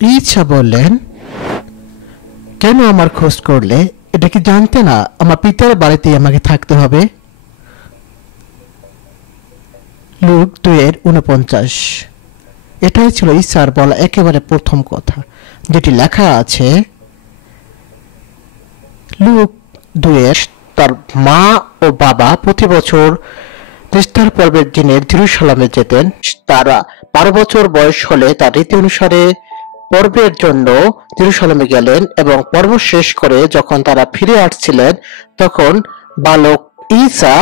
ঈসা বললেন, কেন আমার খোঁজ করলে? এটা কি জানতে না আমার পিতার বাড়িতেই আমাকে থাকতে হবে? লুক 2:49। এটাই ছিল ঈসার বলা একেবারে প্রথম কথা, যেটি লেখা আছে লুক 2 তার মা ও বাবা প্রতি বছর ইস্তার পর্বের দিনে জেরুসালেমে যেতেন। তারা 12 বছর বয়স হলে তার রীতি অনুসারে পর্বের জন্য জেরুসালেমে গেলেন এবং পর্ব শেষ করে যখন তারা ফিরে আসছিলেন তখন বালক ঈসা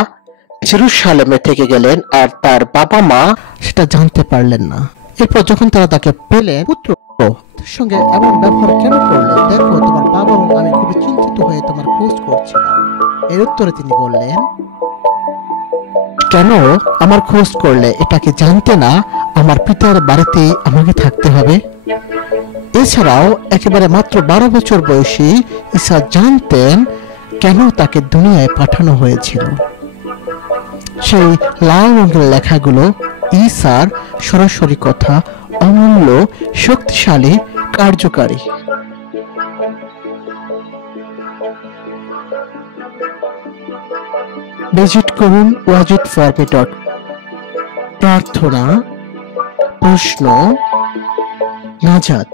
জেরুসালেমে থেকে গেলেন আর তার বাবা মা সেটা জানতে পারলেন না। এরপর যখন তারা তাকে পেলেন, পুত্র তোর সঙ্গে এমন ব্যবহার কেন করলে? দেখো, তোমার বাবা এবং আমি খুবই চিন্তিত হয়ে তোমার খোঁজ করছিলাম। এর উত্তরে তিনি বললেন, কেন আমার খোঁজ করলে? এটা কি জানতে না আমার পিতার বাড়িতেই আমাকে থাকতে হবে? এছাড়াও একেবারে মাত্র 12 বছর বয়সী ঈসা জানতেন কেন তাকে দুনিয়ায় পাঠানো হয়েছিল। সেই লাল রঙের লেখাগুলো ঈসার সরাসরি কথা, অমূল্য, শক্তিশালী, কার্যকারী। ভিজিট করুন wajidforme.com। প্রার্থনা, প্রশ্ন, নাজাত।